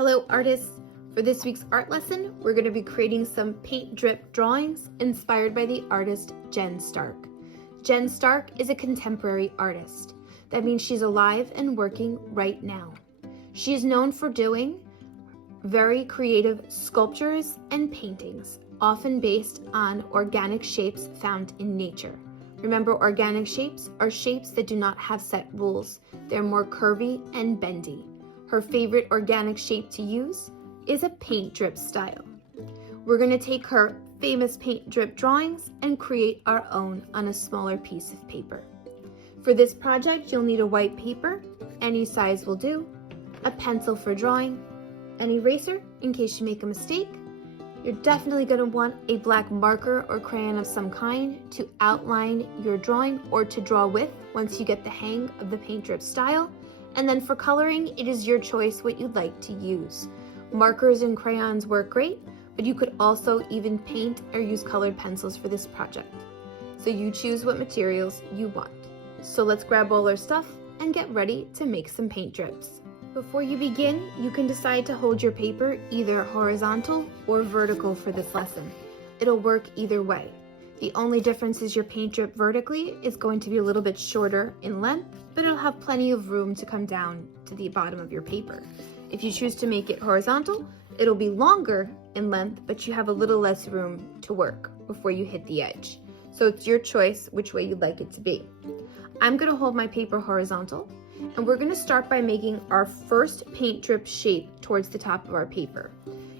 Hello artists! For this week's art lesson, we're going to be creating some paint drip drawings inspired by the artist Jen Stark. Jen Stark is a contemporary artist. That means she's alive and working right now. She is known for doing very creative sculptures and paintings, often based on organic shapes found in nature. Remember, organic shapes are shapes that do not have set rules. They're more curvy and bendy. Her favorite organic shape to use is a paint drip style. We're going to take her famous paint drip drawings and create our own on a smaller piece of paper. For this project, you'll need a white paper, any size will do, a pencil for drawing, an eraser in case you make a mistake. You're definitely going to want a black marker or crayon of some kind to outline your drawing or to draw with once you get the hang of the paint drip style. And then for coloring, it is your choice what you'd like to use. Markers and crayons work great, but you could also even paint or use colored pencils for this project. So you choose what materials you want. So let's grab all our stuff and get ready to make some paint drips. Before you begin, you can decide to hold your paper either horizontal or vertical for this lesson. It'll work either way. The only difference is your paint drip vertically is going to be a little bit shorter in length, but it'll have plenty of room to come down to the bottom of your paper. If you choose to make it horizontal, it'll be longer in length, but you have a little less room to work before you hit the edge. So it's your choice which way you'd like it to be. I'm going to hold my paper horizontal, and we're going to start by making our first paint drip shape towards the top of our paper.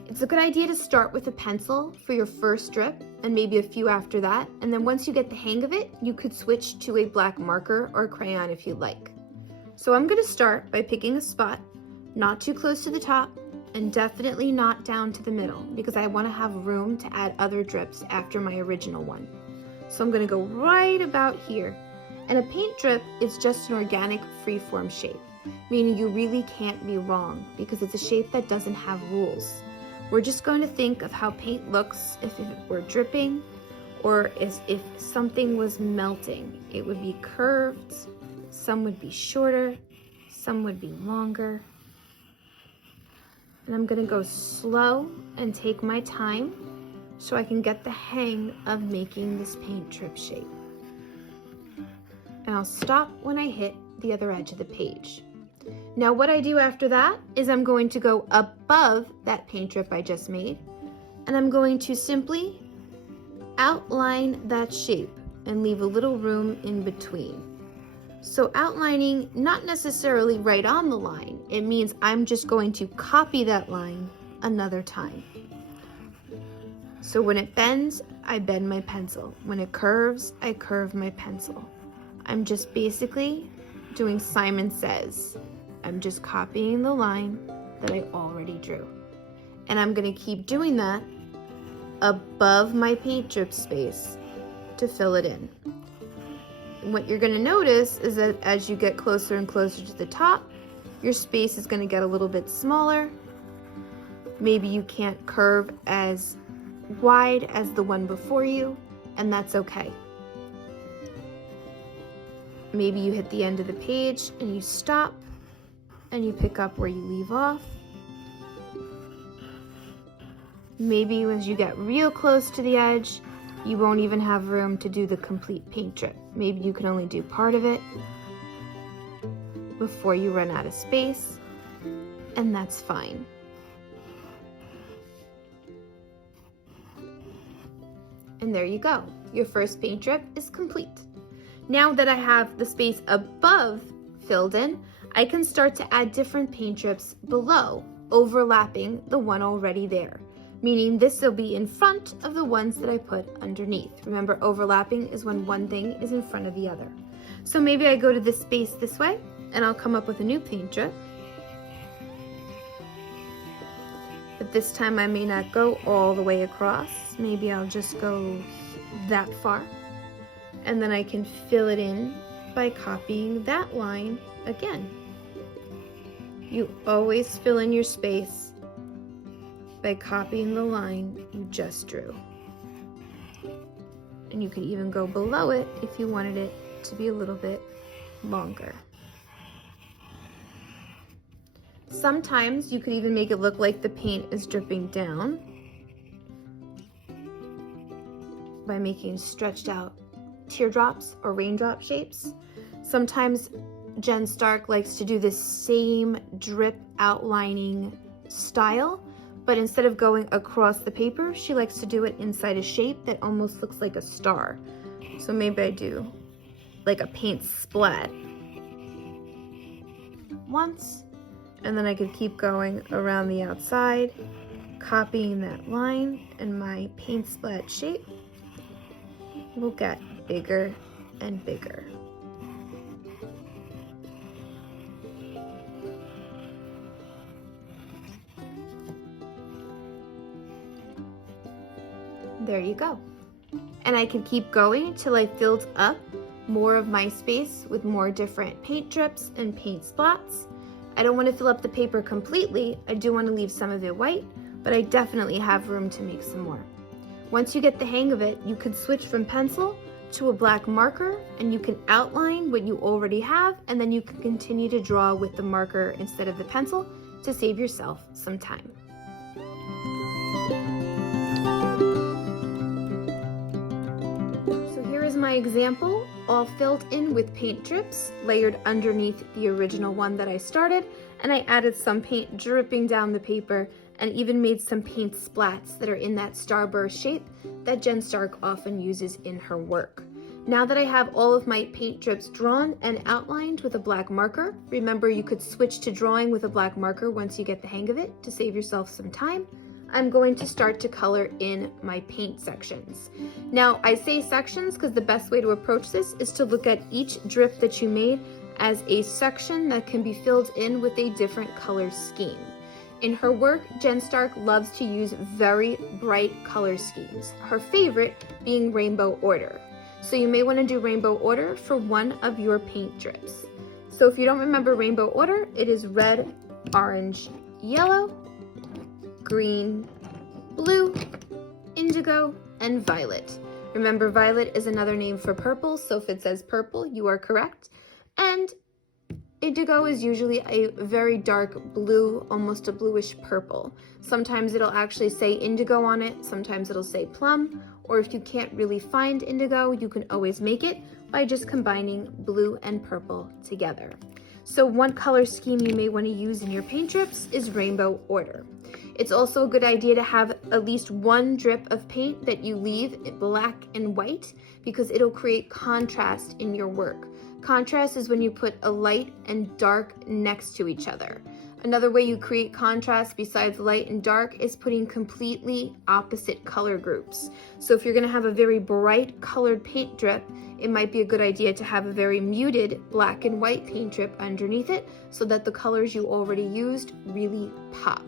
It's a good idea to start with a pencil for your first drip and maybe a few after that, and then once you get the hang of it, you could switch to a black marker or crayon if you'd like. So I'm going to start by picking a spot, not too close to the top and definitely not down to the middle because I want to have room to add other drips after my original one. So I'm going to go right about here. And a paint drip is just an organic freeform shape, meaning you really can't be wrong because it's a shape that doesn't have rules. We're just going to think of how paint looks if it were dripping or as if something was melting. It would be curved, some would be shorter, some would be longer. And I'm going to go slow and take my time so I can get the hang of making this paint drip shape. And I'll stop when I hit the other edge of the page. Now what I do after that is I'm going to go above that paint drip I just made, and I'm going to simply outline that shape and leave a little room in between. So outlining, not necessarily right on the line, it means I'm just going to copy that line another time. So when it bends, I bend my pencil. When it curves, I curve my pencil. I'm just basically doing Simon Says. I'm just copying the line that I already drew. And I'm going to keep doing that above my paint drip space to fill it in. And what you're going to notice is that as you get closer and closer to the top, your space is going to get a little bit smaller. Maybe you can't curve as wide as the one before you, and that's okay. Maybe you hit the end of the page and you stop and you pick up where you leave off. Maybe as you get real close to the edge, you won't even have room to do the complete paint drip. Maybe you can only do part of it before you run out of space, and that's fine. And there you go. Your first paint drip is complete. Now that I have the space above filled in, I can start to add different paint drips below, overlapping the one already there, meaning this will be in front of the ones that I put underneath. Remember, overlapping is when one thing is in front of the other. So maybe I go to this space this way, and I'll come up with a new paint drip. But this time I may not go all the way across. Maybe I'll just go that far. And then I can fill it in by copying that line again. You always fill in your space by copying the line you just drew. And you could even go below it if you wanted it to be a little bit longer. Sometimes you could even make it look like the paint is dripping down by making stretched out teardrops or raindrop shapes. Sometimes Jen Stark likes to do this same drip outlining style, but instead of going across the paper, she likes to do it inside a shape that almost looks like a star. So maybe I do like a paint splat once, and then I could keep going around the outside, copying that line, and my paint splat shape will get bigger and bigger. There you go. And I could keep going till I filled up more of my space with more different paint drips and paint splats. I don't want to fill up the paper completely. I do want to leave some of it white, but I definitely have room to make some more. Once you get the hang of it, you can switch from pencil to a black marker, and you can outline what you already have, and then you can continue to draw with the marker instead of the pencil to save yourself some time. So here is my example, all filled in with paint drips layered underneath the original one that I started, and I added some paint dripping down the paper and even made some paint splats that are in that starburst shape that Jen Stark often uses in her work. Now that I have all of my paint drips drawn and outlined with a black marker, remember you could switch to drawing with a black marker once you get the hang of it to save yourself some time. I'm going to start to color in my paint sections. Now I say sections because the best way to approach this is to look at each drip that you made as a section that can be filled in with a different color scheme. In her work, Jen Stark loves to use very bright color schemes, her favorite being rainbow order. So you may want to do rainbow order for one of your paint drips. So if you don't remember rainbow order, it is red, orange, yellow, green, blue, indigo, and violet. Remember, violet is another name for purple, so if it says purple, you are correct. And indigo is usually a very dark blue, almost a bluish purple. Sometimes it'll actually say indigo on it, sometimes it'll say plum, or if you can't really find indigo, you can always make it by just combining blue and purple together. So one color scheme you may want to use in your paint drips is rainbow order. It's also a good idea to have at least one drip of paint that you leave black and white because it'll create contrast in your work. Contrast is when you put a light and dark next to each other. Another way you create contrast besides light and dark is putting completely opposite color groups. So if you're going to have a very bright colored paint drip, it might be a good idea to have a very muted black and white paint drip underneath it so that the colors you already used really pop.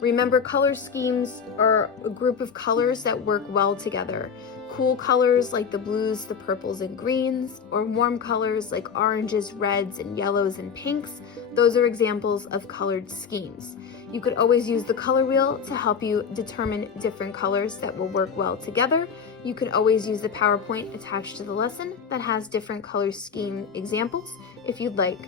Remember, color schemes are a group of colors that work well together. Cool colors like the blues, the purples and greens, or warm colors like oranges, reds, and yellows and pinks. Those are examples of colored schemes. You could always use the color wheel to help you determine different colors that will work well together. You can always use the PowerPoint attached to the lesson that has different color scheme examples if you'd like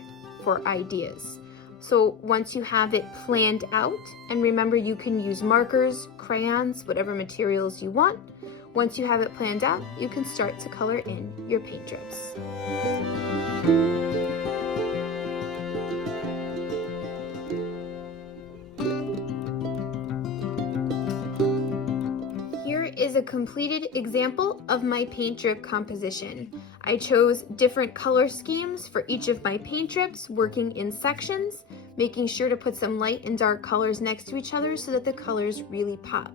for ideas. So once you have it planned out, and remember you can use markers, crayons, whatever materials you want. Once you have it planned out, you can start to color in your paint drips. Here is a completed example of my paint drip composition. I chose different color schemes for each of my paint drips, working in sections, making sure to put some light and dark colors next to each other so that the colors really pop.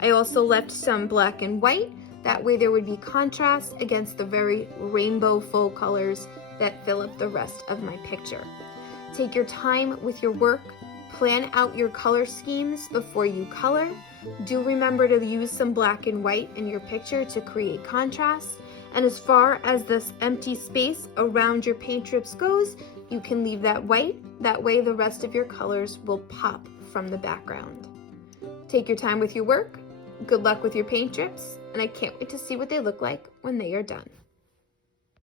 I also left some black and white, that way there would be contrast against the very rainbow full colors that fill up the rest of my picture. Take your time with your work, plan out your color schemes before you color. Do remember to use some black and white in your picture to create contrast. And as far as this empty space around your paint drips goes, you can leave that white. That way the rest of your colors will pop from the background. Take your time with your work. Good luck with your paint drips, and I can't wait to see what they look like when they are done.